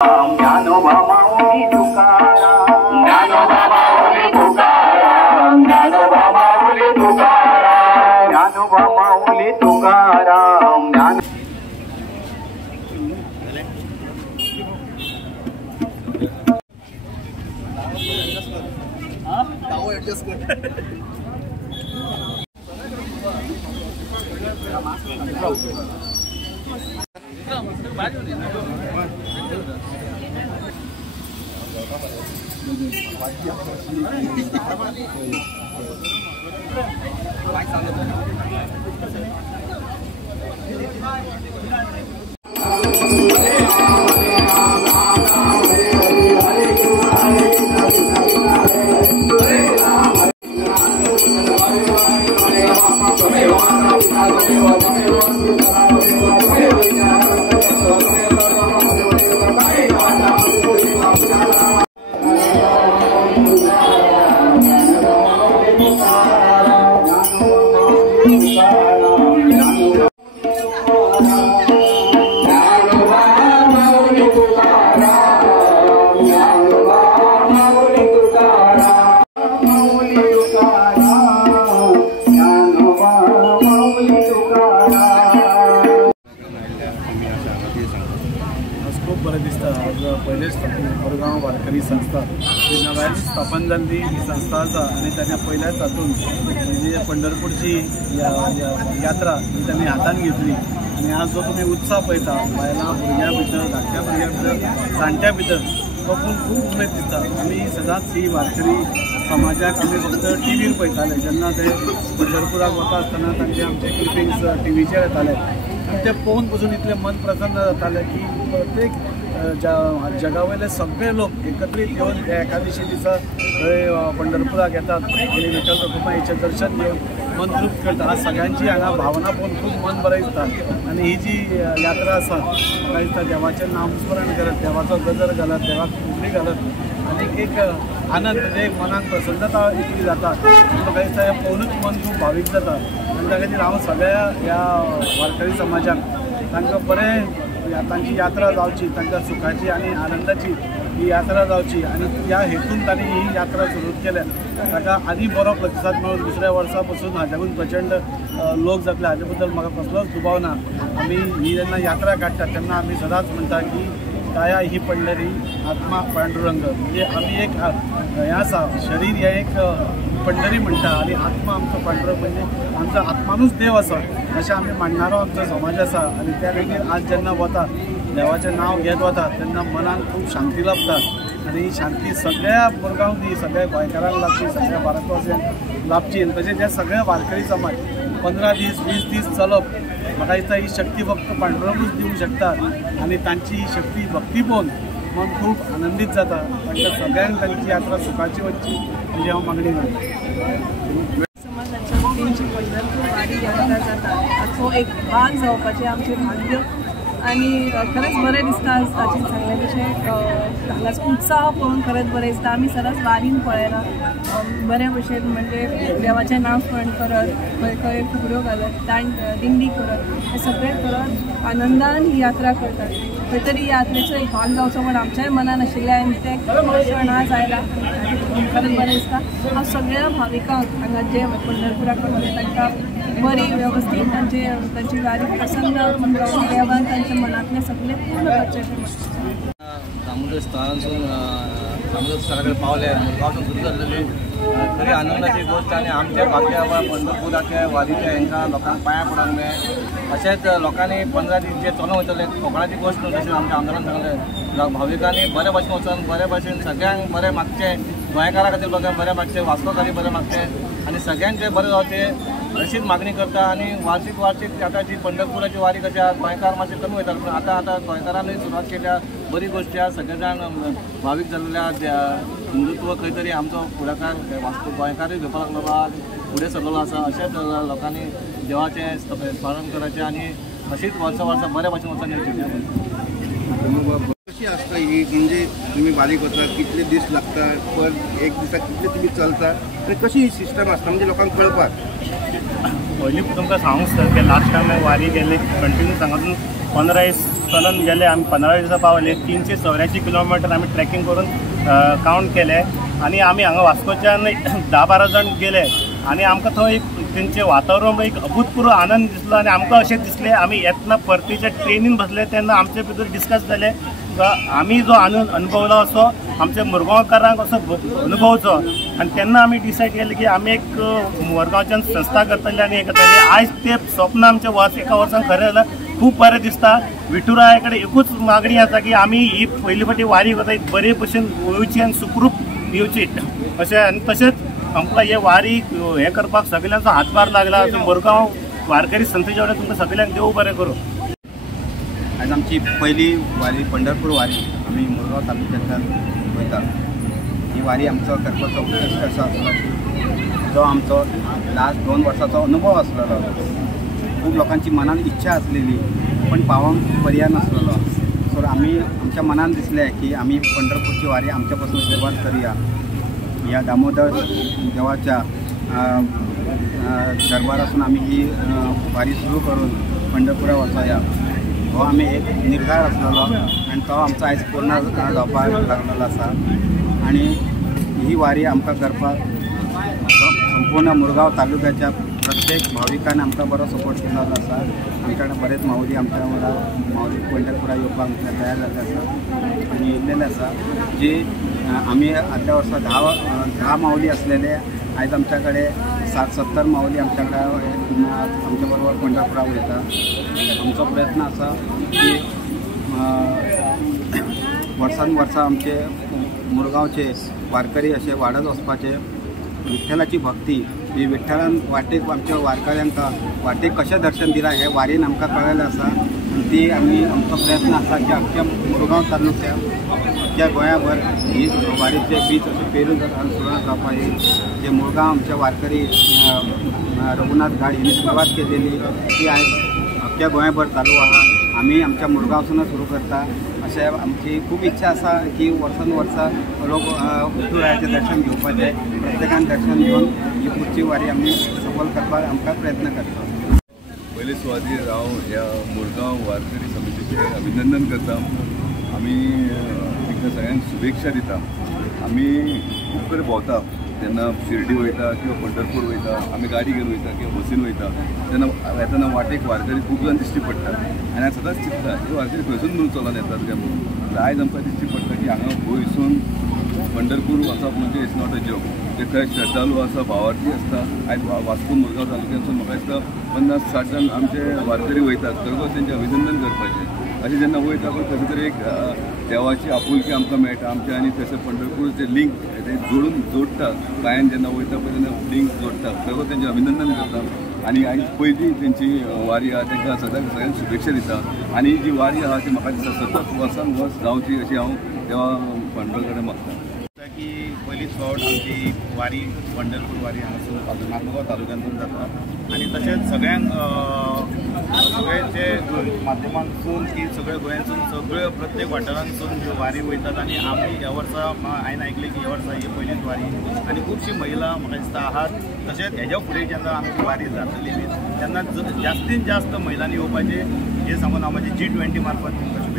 ज्ञानोबा माऊली तुकाराम, ज्ञानोबा माऊली तुकाराम, ज्ञानोबा माऊली तुकाराम, ज्ञानोबा माऊली तुकाराम, ज्ञान बरें दिसता। आज पयलेच कोरगांव वारकरी संस्था जी नव्यान स्थापन जाल्ली ही संस्था आसा आनी ताणें पयल्याच हातून म्हणजे पंढरपूरची यात्रा तांणी हातान घेतली आनी आज जो तुमी उत्साह पळयता बायलां भुरग्यां भितर धाकट्या भुरग्यां भितर जाणट्या भितर तो खूब उमेद दिसता। आमी सदांच ही वारकरी समाजाक आमी फक्त टीव्हीर पळयताले, जेन्ना ते पंढरपुराक वता आसतना तांचे आमचे क्लिपिंग्स टीव्हीचेर येताले आनी ते पळोवन पसून इतले मन प्रसन्न जाताले की प्रत्येक जगावयले सगळे लोक एकत्रीत येवन एकादशी दिसा थंय पंढरपुराक येतात आनी विठ्ठल रखुमाईचें दर्शन घेवन मन तृप्त करता। आज सगळ्यांची हांगा भावना पळोवन खूब मन बरें दिसता आनी ही जी यात्रा आसा म्हाका दिसता देवाचें नामस्मरण करत, देवाचो गजर घालत, देवाक फुगडी घालत आनी एक आनंद म्हणजे एक मनाक प्रसन्नता इतली जाता। म्हाका दिसता हें पळोवनूच मन खूब भावीक जाता आनी त्या खातीर हांव सगळ्या ह्या वारकरी समाजाक तांकां बरें तांची यात्रा जावची, तांकां सुखाची आनी आनंदाची ही यात्रा जावची आनी ह्या हेतून तांणी ही यात्रा सुरू केल्या। ताका आनी बरो प्रतिसाद मेळून दुसऱ्या वर्सा पसून हाज्याकून प्रचंड लोक जातले हाजे बद्दल म्हाका कसलोच दुबाव ना। आमी ही जेन्ना यात्रा काडटात तेन्ना आमी सदांच म्हणटा की काया ही पंढरी आत्मा पांडुरंग, म्हणजे आमी एक हें आसा शरीर हें एक पंढरी म्हणटा आनी आत्मा आमचो पांडुरंग म्हणजे आमचा आत्मानूच देव आसा अशें आमी मानणारो आमचो समाज आसा। आनी त्या खातीर आज जेन्ना वता देवाचें नांव घेत वता तेन्ना मनाक खूब शांती लाभता आनी ही शांती सगळ्या मुरगांव दी सगळ्या गोंयकारांक लाभची, सगळ्या भारतवासियांक लाभची। तशेंच हे सगळे वारकरी समाज 15 दीस 20 दीस चलप म्हाका दिसता ही शक्ती फक्त पांडुरंगूच दिवंक शकता आनी तांची ही शक्ती भक्ती पळोवन मन खूब आनंदीत जाता। तांकां सगळ्यांक तांची यात्रा सुखाची वचची म्हणजे हांव मागणी करतां। समाजाच्या वतीनची पंढरपूर वारी यात्रा जाता हाचो एक भाग जावपाचें आमचें भाग्य आनी खरेंच बरें दिसता। ताचें सांगलें तशें हांगाचो उत्साह पळोवन खरेंच बरें दिसता। आमी सदांच वारीन पळयना बरे भशेन म्हणजे देवाचें नांव स्मरण करत, खंय खंय फुगड्यो घालत, दिंडी करत, हें सगळें करत आनंदान ही यात्रा करतात। खंय तरी यात्रेचो एक भाग जावचो म्हण आमच्याय मनान आशिल्लें आनी ते क्षण आज आयला खरेंच बरें दिसता। हांव सगळ्या भाविकांक हांगा जे पंढरपुराक वतात तांकां बरी वेवस्थीत तांची वारी प्रसन्न देवान तांच्या मनांतलें सगळें पूर्ण करचें अशें म्हणटा। दामोदर स्थळांसून दामोदर स्थळा कडेन पावले मुरगांवसून सुरू जाल्ली खरी आनंदाची गोष्ट आनी आमच्या भाग्या पंढरपुराच्या वारीच्या हांकां लोकांक पांयां पडोंक मेळ्ळें। अशेंच लोकांनी 15 दीस जे चलून वयतले कोकणाची गोश्ट न्हू तशें आमच्या आमदारान सांगलें भाविकांनी बरे भाशेन वचून बरे भाशेन सगळ्यांक बरें मागचें, गोंयकारा खातीर लोकांक बरें मागचें, वास्कोकारी बरें मागचें आनी सगळ्यांचें बरें जावचें अशीच मागणी करता। आनी वार्षिक आतां जी पंढरपुराची वारी कशी आसा गोंयकार मातशें कमी वयता पूण आतां गोंयकारांनी सुरवात केल्या, बरी गोश्टी आसा। सगळे जाण भावीक जाल्ल्या हिंदुत्व खंय तरी आमचो फुडाकार वास्को गोंयकारूय घेवपाक लागलो फुडें सरलेलो आसा। अशेंच लोकांनी देवाचें स्मरण करचें आनी अशीच वर्सा बऱ्या भाशेन वचून येवचें। कशी आसता ही म्हणजे तुम्ही वारीक वता कितले दीस लागता पर एक दिसा कितले तुम्ही चलता आनी कशी ही सिस्टम आसता म्हणजे लोकांक कळपाक? पयलीं तुमकां सांगूंक जाय की लास्ट टायम हांवें वारी गेल्ली कंटिन्यू सांगातून 15 दीस चलून गेले. आमी 15 दिसा पावले. 384 किलोमीटर आमी ट्रॅकिंग करून कावंट केले आनी आमी हांगा वास्कोच्यान 10-12 जाण गेले आनी आमकां थंय एक तेंचें वातावरण एक अभूतपूर्व आनंद दिसलो आनी आमकां अशें दिसलें आमी येतना परतीच्या ट्रेनीन बसले तेन्ना आमचे भितर डिस्कस जालें आमी जो आनंद अनुभवलो असो आमच्या मुरगांवकारांक असो अनुभवचो आनी तेन्ना आमी डिसायड केलें की आमी एक मुरगांवच्यान संस्था करतले आनी हें करतले. आयज ते स्वप्न आमचें एका वर्सान खरें जाल्यार खूब बरें दिसता. विठुराया कडेन एकूच मागणी आसा की आमी ही पयली फावटी वारी करता बरे भशेन वयची आनी सुखरूप येवची अशें. आनी तशेंच आमकां हे वारी हें करपाक सगळ्यांचो हातभार लागला. मुरगांव वारकरी संस्थेच्या कडेन तुमकां सगळ्यांक देव बरें करूं. आज आमची पहिली वारी पंढरपूर वारी आम्ही मुरगांव तालुक्यांतल्यान वयता. ही वारी आमचो करपाचो उद्देश कसो आसलो की जो आमचो लास्ट 2 वर्सांचो अनुभव आसलेलो. खूब लोकांची मनान इच्छा आसलेली पण पावोंक पर्याय नासलेलो. सो आमी आमच्या मनान दिसलें की आमी पंढरपूरची वारी आमच्या पासून सुरवात करूया. ह्या दामोदर देवाच्या दरबारासून आमी ही वारी सुरू करून पंढरपुरा वचोया हो आमी एक निर्धार आसलेलो आनी तो आमचो आयज पूर्ण जावपाक लागलेलो आसा. आनी ही वारी आमकां करपाक संपूर्ण मुरगांव तालुक्याच्या प्रत्येक भाविकान आमकां बरो सपोर्ट केलेलो आसा. आमच्या कडेन बरेच माऊली आमच्या वांगडा माऊली पंढरपुरा येवपाक तयार जाल्ले आसा आनी येयल्लेले आसा. जी आमी आदल्या वर्सा 10 माऊली आसलेले आयज आमच्या कडेन 60-70 माऊली आमच्या कडेन आमच्या बरोबर पंढरपुरा वयता. आमचो प्रयत्न आसा की वर्सान वर्सा आमचे मुरगांवचे वारकरी असे वाडत वचपाचे. विठ्ठलाची भक्ती ही विठ्ठलान वाटेक आमच्या वारकऱ्यांक वाटेक कशें दर्शन दिलां हें वारीन आमकां कळलेलें आसा. ती आमी आमचो प्रयत्न आसा की अख्ख्या मुरगांव तालुक्या अख्ख्या गोंयाभर ही वारीचे बीच अशें पेरून सुरवात जावपाक येईल. जे मुरगांव आमच्या वारकरी रघुनाथ गाड हिणी सुरवात केलेली ती आयज अख्ख्या गोंयाभर चालू आहा. आमी आमच्या मुरगांवसूनच सुरू करता. अशें आमची खूब इच्छा आसा की वर्सान वर्सा लोक विठुरायाचें दर्शन घेवपाचें. प्रत्येकान दर्शन घेवन ही पुढची वारी आमी सफल करपाक आमकां प्रयत्न करता. पयले सुवातेर हांव ह्या मुरगांव वारकरी समितीचें अभिनंदन करता. आमी तांकां सगळ्यांक शुभेच्छा दिता. आमी खूब कडेन भोंवता जेन्ना शिर्डी वयता किंवा पंढरपूर वयता आमी गाडी घेवन वयता किंवा बसीन वयता तेन्ना येतना वाटेक वारकरी खूब जाण दिश्टी पडटा आनी हांव सदांच चिंतता की वारकरी खंयसून म्हणून चलून येतात काय म्हणून. आयज आमकां दिश्टी पडटा की हांगा गोंयसून पंढरपूर वचप म्हणजे इट्स नॉट अ जॉब. जे खंय श्रद्धालू आसा भावार्थी आसता. आयज वास्को मुरगांव तालुक्यांतसून म्हाका दिसता 50-60 जाण आमचे वारकरी वयतात. खरोखर तेंचें अभिनंदन करपाचें. अशें जेन्ना वयता पण खंय तरी एक देवाची आपुलकी आमकां मेळटा आमचें आनी थंयसर पंढरपूरचें लिंक तें जोडटा. कांयान जेन्ना वयता पळय तेन्ना लिंक जोडटा. खरोखर तेंचें अभिनंदन करता. आनी आयज पयली तेंची वारी आहा तांकां सगळ्यांक शुभेच्छा दिता. आनी जी वारी आहा ती म्हाका दिसता सतत वर्सान वर्स जावची अशी हांव देवा पंढरा कडेन मागता की पहिलीच फावट आमची वारी पंढरपूर वारी हांगासून नांदगांव तालुक्यांतून जाता. आनी तशेंच सगळ्यांक सगळ्यांचे माध्यमांतसून की सगळ्या गोंयांतसून सगळ्यो प्रत्येक वाठारांतसून ज्यो वारी वयतात आनी आमी ह्या वर्सा हांवें आयकलें की ह्या वर्सा ही पयलीच वारी आनी खुबशी महिला म्हाका दिसता आहात. तशेंच हेज्या फुडें जेन्ना आमची वारी जातली तेन्ना जास्तीत जास्त महिलांनी येवपाचें हें सांगून हांव म्हाजी G20 मार्फत